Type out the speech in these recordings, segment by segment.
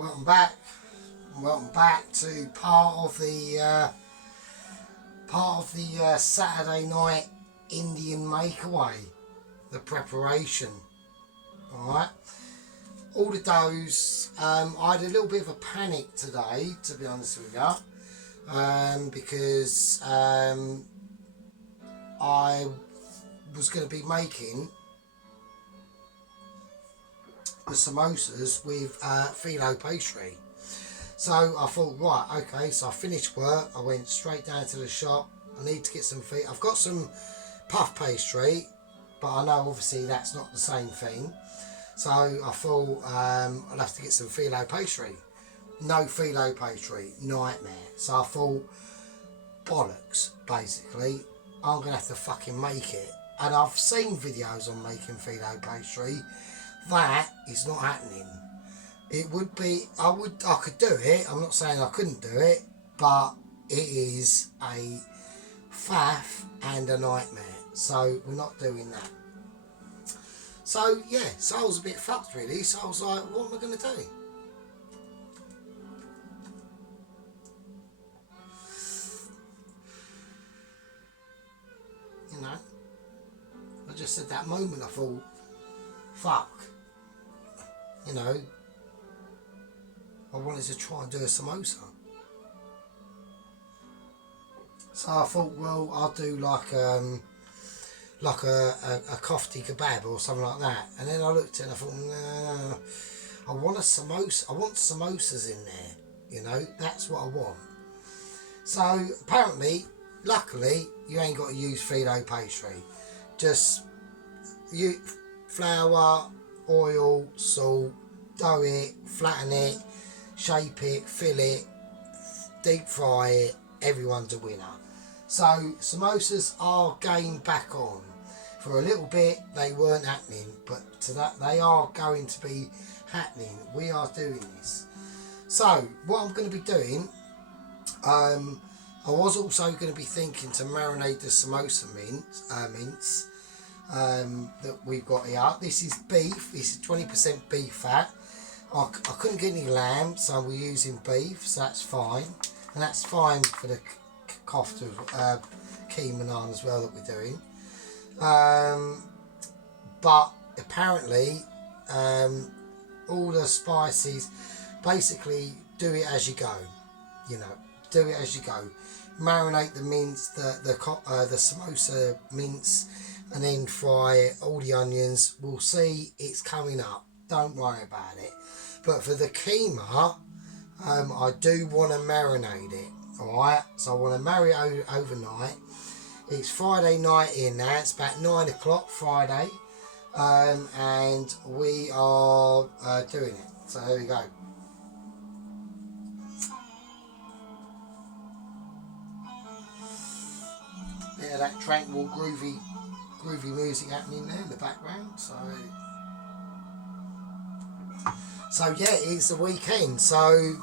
Welcome back. Welcome back to part of the Saturday night Indian makeaway, the preparation. All right. All the doughs. I had a little bit of a panic today, to be honest with you, because I was going to be making the samosas with phyllo pastry. So I thought, right, okay, so I finished work, I went straight down to the shop. I need to get some I've got some puff pastry, but I know obviously that's not the same thing. So I thought I'll have to get some phyllo pastry. No phyllo pastry, nightmare. So I thought, bollocks, basically, I'm going to have to fucking make it. And I've seen videos on making phyllo pastry. That is not happening. It would be, I could do it. I'm not saying I couldn't do it, but it is a faff and a nightmare. So we're not doing that. So yeah, so I was a bit fucked really. So I was like, what am I going to do? You know, I just at that moment I thought, fuck. You know, I wanted to try and do a samosa. So I thought, well, I'll do like a kofti kebab or something like that. And then I looked at it and I thought, no, I want a samosa. I want samosas in there. You know, that's what I want. So apparently, luckily, you ain't got to use phyllo pastry. Just flour, oil, salt, dough it, flatten it, shape it, fill it, deep fry it. Everyone's a winner. So samosas are getting back on. For a little bit they weren't happening, but to that they are going to be happening. We are doing this. So what I'm going to be doing, I was also going to be thinking to marinate the samosa mince that we've got here. This is beef. This is 20% beef fat. I couldn't get any lamb, so we're using beef, so that's fine. And that's fine for the kofta Keema naan as well that we're doing. But apparently, all the spices, basically do it as you go. You know, do it as you go. Marinate the mince, the samosa mince, and then fry all the onions. We'll see, it's coming up. Don't worry about it. But for the keema, I do want to marinate it. Alright, so I want to marinate it overnight. It's Friday night here now. It's about 9 o'clock Friday. And we are doing it. So there we go. Bit of that tranquil, groovy music happening there in the background. So yeah, it's the weekend. So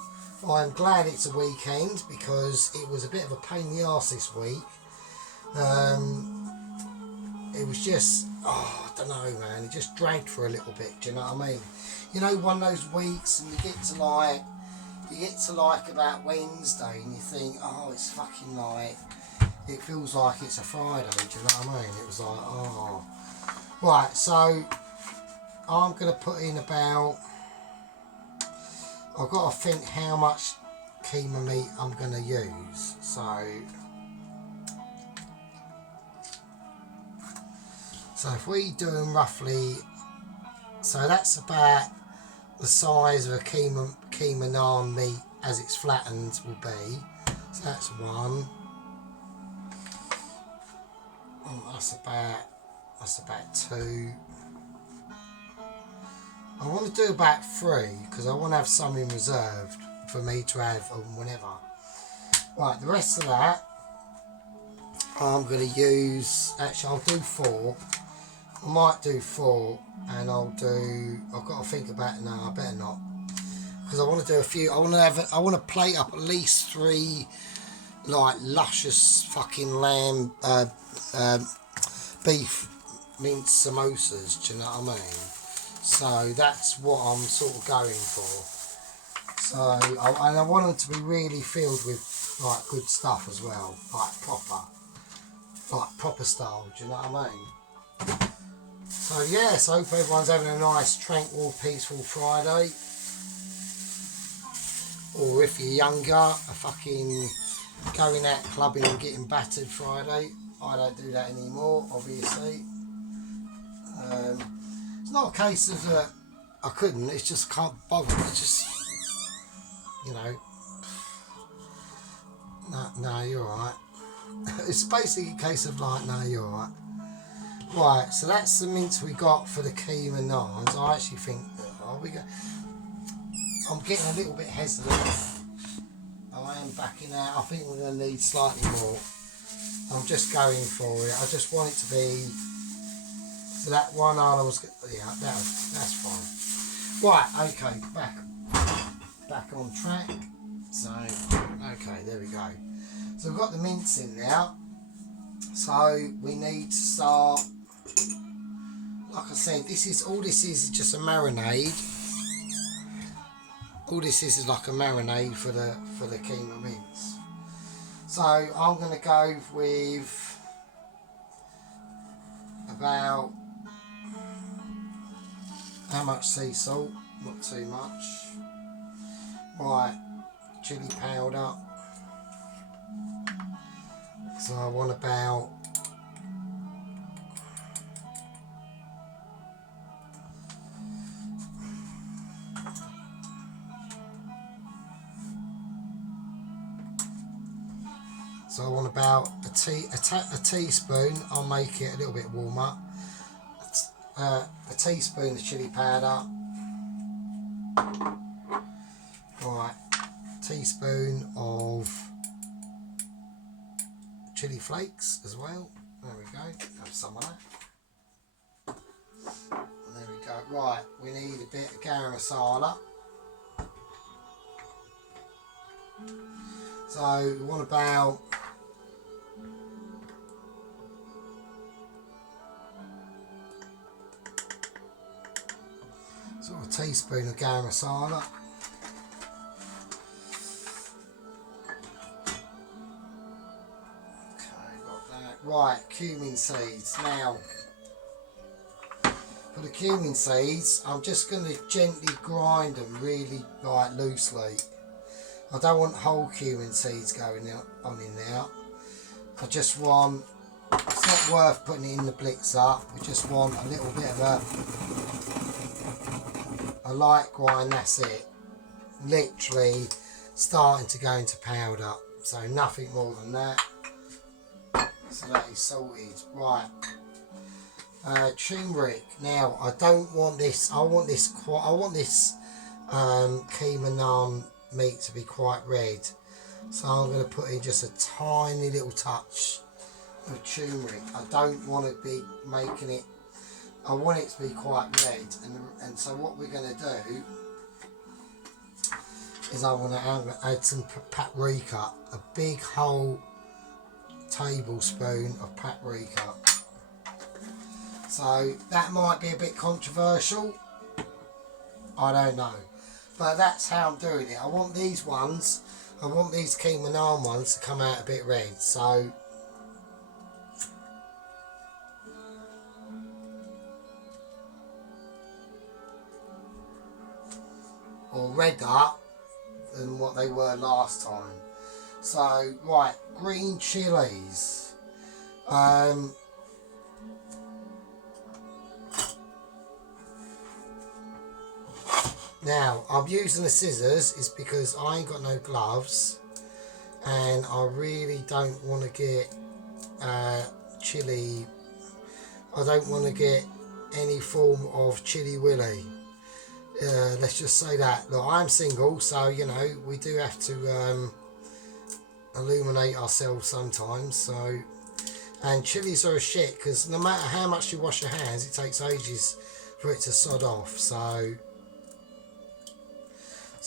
I'm glad it's a weekend because it was a bit of a pain in the arse this week. It was just, I don't know, man. It just dragged for a little bit. Do you know what I mean? You know, one of those weeks, and you get to like about Wednesday, and you think, oh, it's fucking like, it feels like it's a Friday. Do you know what I mean? It was like, oh, right. So I'm gonna put in about. I've got to think how much keema meat I'm going to use. So if we do them roughly, so that's about the size of a keema naan meat as it's flattened will be. So that's one. Oh, that's about two. I want to do about 3 because I want to have some in reserve for me to have whenever. Right, the rest of that I'm going to use. Actually, I'll do 4. I might do 4, and I've got to think about it now. I better not because I want to do a few. I want to plate up at least 3 like luscious fucking lamb beef mince samosas. Do you know what I mean? So that's what I'm sort of going for. So, and I want them to be really filled with like good stuff as well, like proper style. Do you know what I mean? So yes, I hope everyone's having a nice, tranquil, peaceful Friday. Or if you're younger, a fucking going out clubbing and getting battered Friday. I don't do that anymore, obviously. It's not a case of I couldn't, it's just can't bother. It's just, you know, no, you're alright. It's basically a case of like, no, you're alright. Right, so that's the mince we got for the Keema naans. I actually think, I'm getting a little bit hesitant. I am backing out. I think we're going to need slightly more. I'm just going for it. I just want it to be. So that one I was. Yeah, that's fine. Right, okay, back on track. So, okay, there we go. So we've got the mince in now. So we need to start. Like I said, this is just a marinade. All this is like a marinade for the Keema mince. So I'm going to go with about, how much sea salt? Not too much. Right, chili powder. So I want about, a teaspoon. I'll make it a little bit warmer. A teaspoon of chili powder. Right, teaspoon of chili flakes as well. There we go. Have some of that. And there we go. Right, we need a bit of garam masala. So we want about sort of a teaspoon of garam masala. Okay, got that. Right, cumin seeds. Now, for the cumin seeds, I'm just going to gently grind them really like loosely. I don't want whole cumin seeds going on in there. I just want, it's not worth putting it in the blitzer. We just want a little bit of a light grind, that's it. Literally starting to go into powder. So nothing more than that. So that is salted. Right. Turmeric. Now I don't want this. I want this Keema naan meat to be quite red. So I'm going to put in just a tiny little touch of turmeric. I don't want to be making it. I want it to be quite red, and so what we're going to do is I'm going to add some paprika, a big whole tablespoon of paprika. So that might be a bit controversial, I don't know, but that's how I'm doing it. I want these Keema naan ones to come out a bit red, so or redder than what they were last time. So right, green chilies. Now I'm using the scissors is because I ain't got no gloves and I really don't want to get chili. I don't want to get any form of chili willy. Let's just say that. Look, I'm single, so you know we do have to illuminate ourselves sometimes. So, and chilies are a shit because no matter how much you wash your hands, it takes ages for it to sod off. So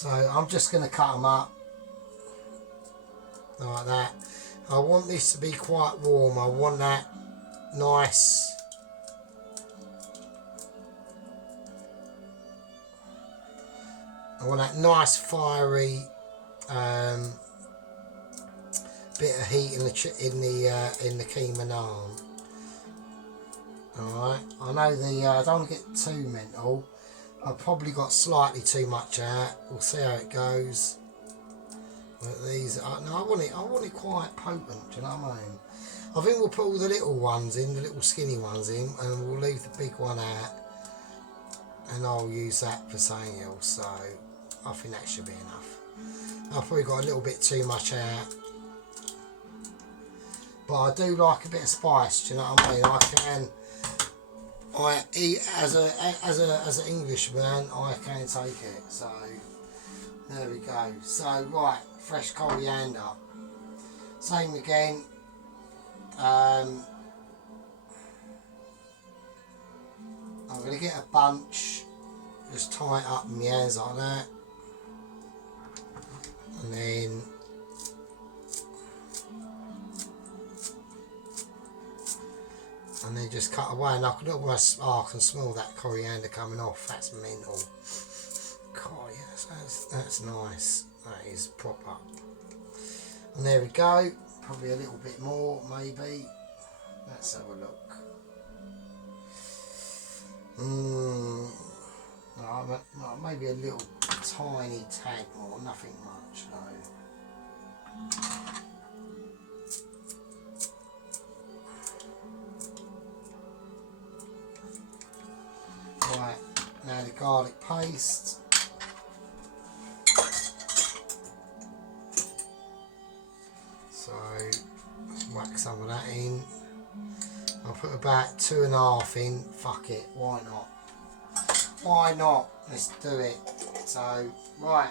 I'm just going to cut them up like that. I want this to be quite warm. I want that nice. I want that nice fiery bit of heat in the keema naan. Alright, I know I don't want to get too mental. I've probably got slightly too much out. We'll see how it goes. But these, no, I want it quite potent. Do you know what I mean? I think we'll put all the little ones in, the little skinny ones in, and we'll leave the big one out. And I'll use that for something else. So I think that should be enough. I've probably got a little bit too much out. But I do like a bit of spice. Do you know what I mean? I eat as an Englishman. I can take it. So there we go. So right, fresh coriander. Same again. I'm going to get a bunch. Just tie it up in my hands like that, and then just cut away, and I can almost, I can smell that coriander coming off. That's mental. God, yes, that's nice. That is proper. And there we go. Probably a little bit more, maybe. Let's have a look. Maybe a little tiny tag more. Nothing much, though. Right, now the garlic paste. So let's whack some of that in. I'll put about 2.5 in. Fuck it, why not? Why not? Let's do it. So, right,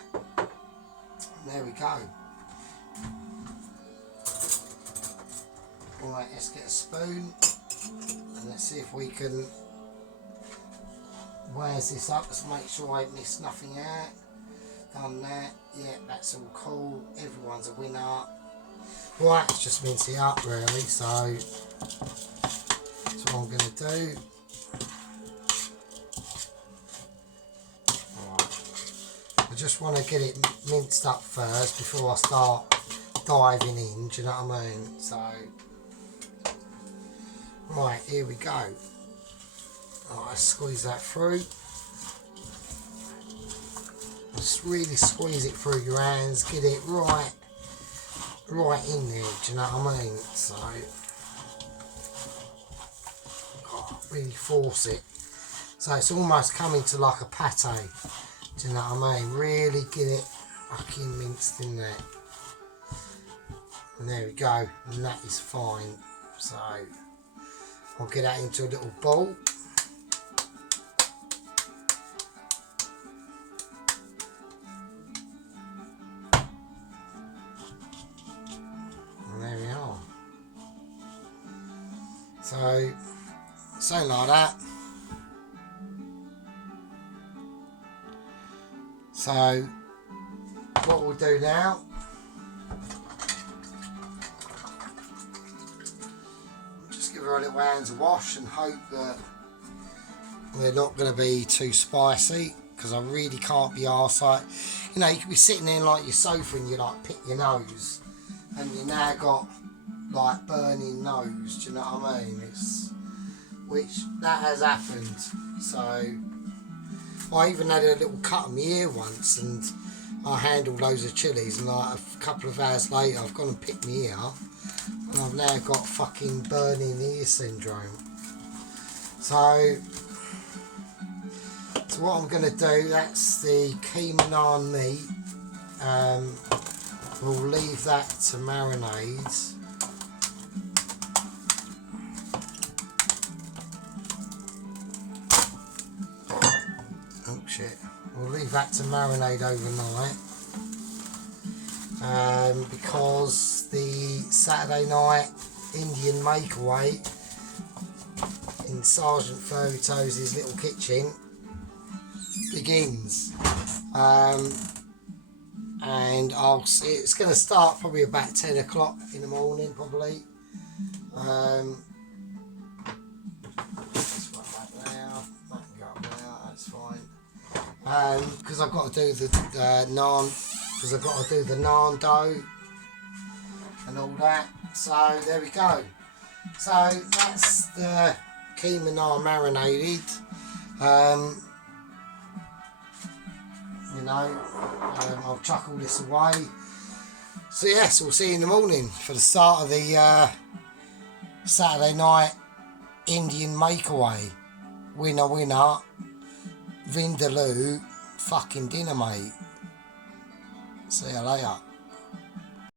there we go. Right, let's get a spoon and let's see if we can wires this up. Let's make sure I missed nothing out. Done that. Yeah, that's all cool. Everyone's a winner. Right, let's just mince it up really. So that's what I'm going to do. Right. I just want to get it minced up first before I start diving in. Do you know what I mean? So right, here we go. Right, squeeze that through. Just really squeeze it through your hands, get it right in there, do you know what I mean? So, really force it. So it's almost coming to like a pate, do you know what I mean? Really get it fucking minced in there. And there we go, and that is fine. So, I'll get that into a little bowl. So, something like that. So, what we'll do now, just give her a little hands a wash and hope that we're not going to be too spicy, because I really can't be arsed. Like, you know, you could be sitting there like your sofa and you like pick your nose, and you now got like burning nose, do you know what I mean? Which that has happened. So I even had a little cut on my ear once, and I handled loads of chilies, and like a couple of hours later I've gone and picked my ear and I've now got fucking burning ear syndrome. So what I'm going to do, that's the keema naan meat. We'll leave that to marinade. We'll leave that to marinate overnight, because the Saturday night Indian makeaway in Sergeant Furito's little kitchen begins, and it's going to start probably about 10 o'clock in the morning probably. Let's run that now. That can go up now, that's fine. because I've got to do the naan, because I've got to do the naan dough and all that. So there we go. So that's the keema naan marinated. I'll chuck all this away. So yes, we'll see you in the morning for the start of the Saturday night Indian makeaway. Winner, winner, Vindaloo, fucking dinner, mate. See you later.